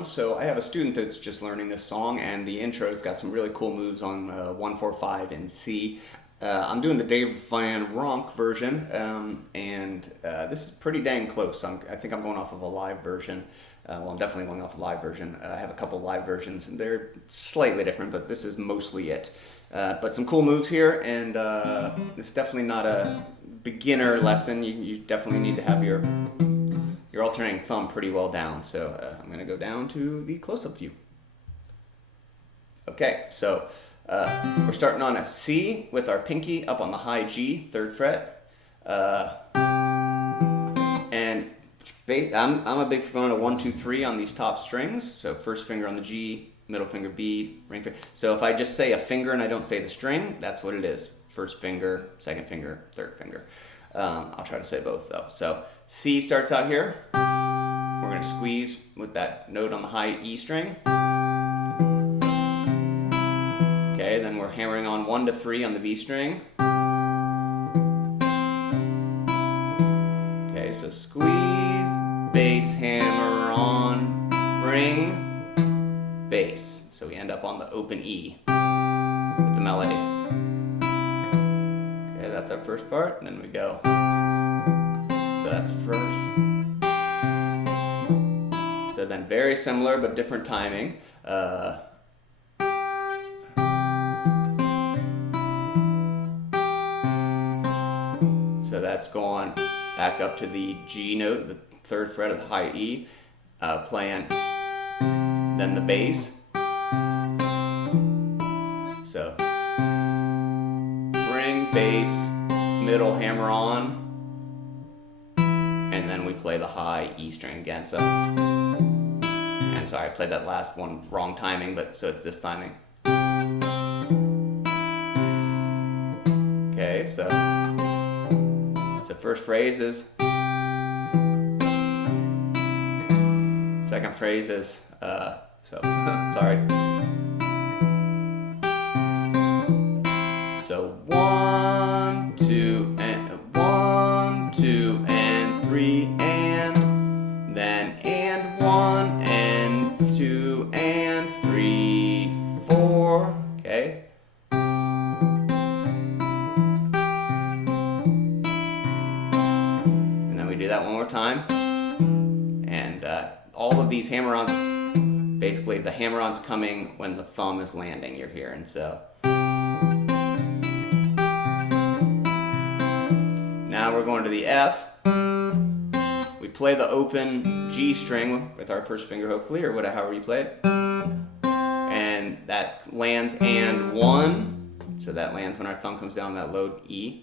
everyone. So I have a student that's just learning this song, and the intro's got some really cool moves on 1-4-5 in C. I'm doing the Dave Van Ronk version, and this is pretty dang close. I think I'm going off of a live version. Well, I'm definitely going off a live version. I have a couple live versions, and they're slightly different, but this is mostly it. But some cool moves here, and it's definitely not a beginner lesson. You definitely need to have your alternating thumb pretty well down. So I'm going to go down to the close-up view. Okay, so we're starting on a C with our pinky up on the high G, 3rd fret. And I'm a big proponent of 1, 2, 3 on these top strings. So first finger on the G, middle finger B, ring finger. So if I just say a finger and I don't say the string, that's what it is. First finger, second finger, third finger. I'll try to say both though. So C starts out here. We're going to squeeze with that note on the high E string. Okay, then we're hammering on 1 to 3 on the B string. Okay, so squeeze, bass, hammer on, ring, bass. So we end up on the open E with the melody. Okay, that's our first part, and then we go. So that's first. So then very similar but different timing. So that's going back up to the G note, the 3rd fret of the high E, playing then the bass. So ring, bass, middle, hammer on, and then we play the high E string again. So, and sorry, I played that last one wrong timing, but so it's this timing. Okay, so first phrase is, second phrase is, sorry. So 1, 2, and 1, 2, and 3, and then and 1, and 2, and 3, 4. Okay. And then we do that one more time. And all of these hammer-ons, basically the hammer-on's coming when the thumb is landing, you're hearing. So now we're going to the F. We play the open G string with our first finger, hopefully, or whatever, however you play it. And that lands and 1. So that lands when our thumb comes down that low E.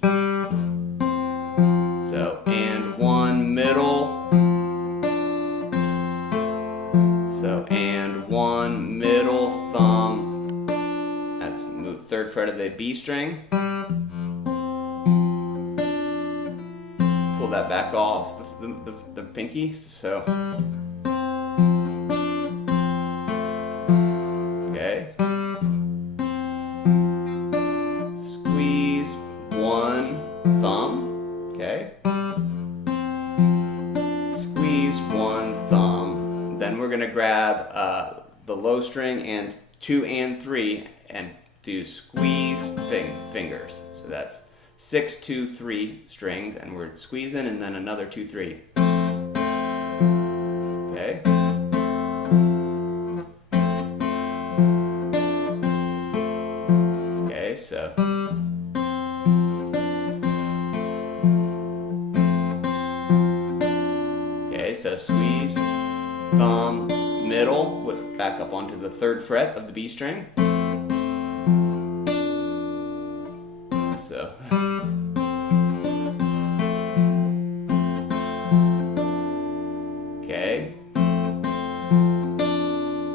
So and 1 middle. So and 1 middle thumb. That's move 3rd fret of the B string. Pull that back off the pinky. So okay. Squeeze 1 thumb. Okay. Squeeze 1 thumb. Then we're gonna grab the low string and 2 and 3 and do squeeze fingers. So that's 6, 2, 3 strings, and we're squeezing, and then another 2, 3. Okay. Okay, so. Okay, so squeeze, thumb, middle, with back up onto the 3rd fret of the B string. So. Okay.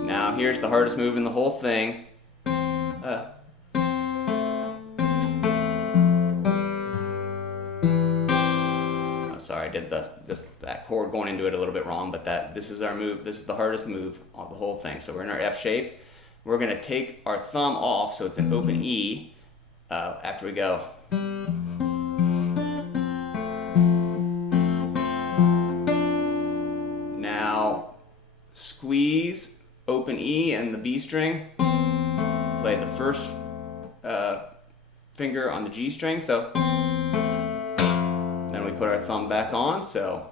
Now here's the hardest move in the whole thing. Sorry, I did that chord going into it a little bit wrong, but this is our move. This is the hardest move of the whole thing. So we're in our F shape. We're going to take our thumb off, so it's an open E. After we go. Now squeeze open E and the B string, play the first finger on the G string, so then we put our thumb back on, so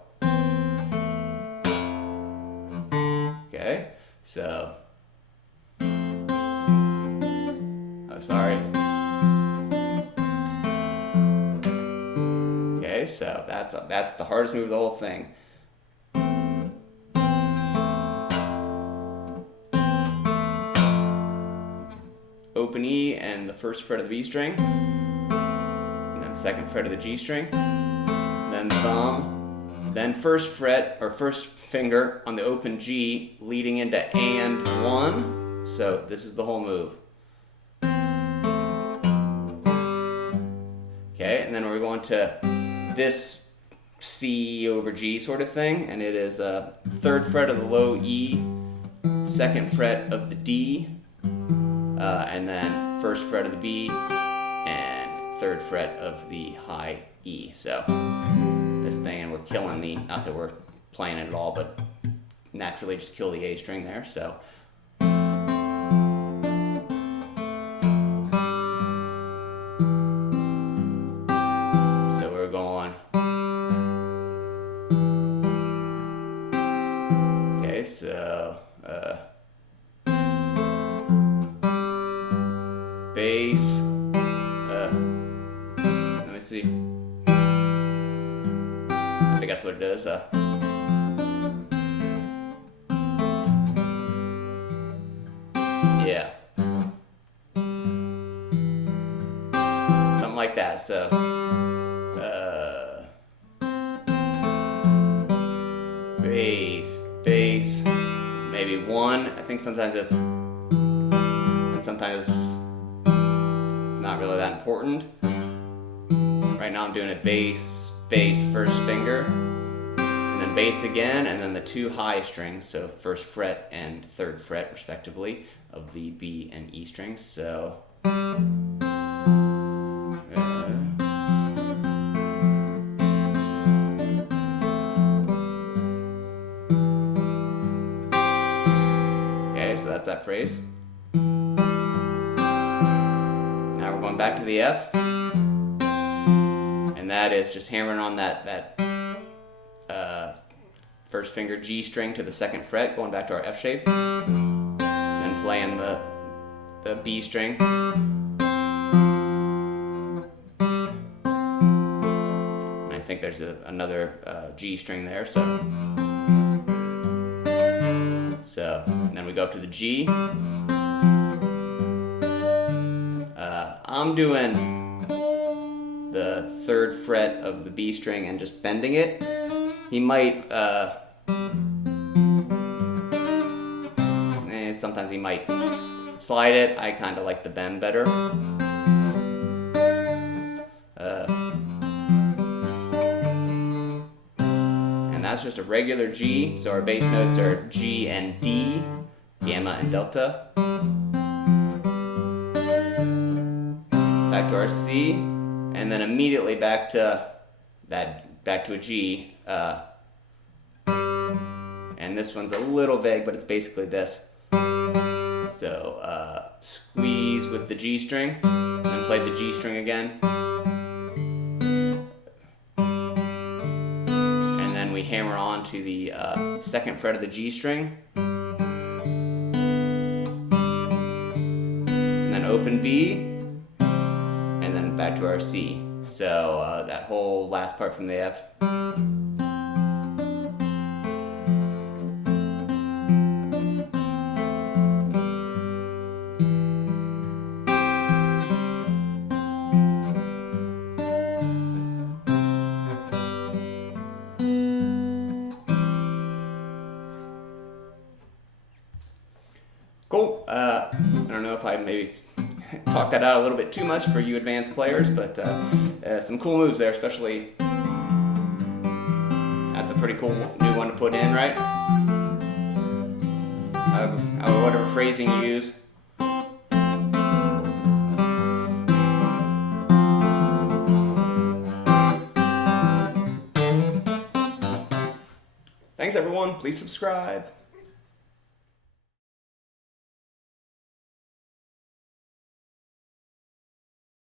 okay, so sorry. Okay, so that's the hardest move of the whole thing. Open E and the first fret of the B string, and then second fret of the G string, then thumb, then first fret or first finger on the open G leading into and one. So this is the whole move. Okay, and then we're going to this C over G sort of thing, and it is third fret of the low E, second fret of the D, and then first fret of the B, and third fret of the high E. So this thing, and we're killing the, not that we're playing it at all, but naturally just kill the A string there. So we're going. Okay, so bass, let me see, I think that's what it is, yeah, something like that, so bass, maybe one, I think sometimes it's, and sometimes it's not really that important. Right now I'm doing a bass, first finger, and then bass again, and then the two high strings, so first fret and third fret respectively of the B and E strings. So okay, so that's that phrase. Now we're going back to the F, and that is just hammering on that first finger G string to the second fret, going back to our F shape, and then playing the B string, and I think there's another G string there, so and then we go up to the G. I'm doing the third fret of the B string and just bending it. He might, sometimes he might slide it. I kind of like the bend better. And that's just a regular G, so our bass notes are G and D, gamma and delta. Back to our C, and then immediately back to a G. And this one's a little vague, but it's basically this. So squeeze with the G string, then play the G string again. And then we hammer on to the second fret of the G string. And then open B, and then back to our C. So that whole last part from the F. Cool. I don't know if I maybe talked that out a little bit too much for you advanced players, but some cool moves there, especially. That's a pretty cool new one to put in, right? Whatever phrasing you use. Thanks everyone. Please subscribe.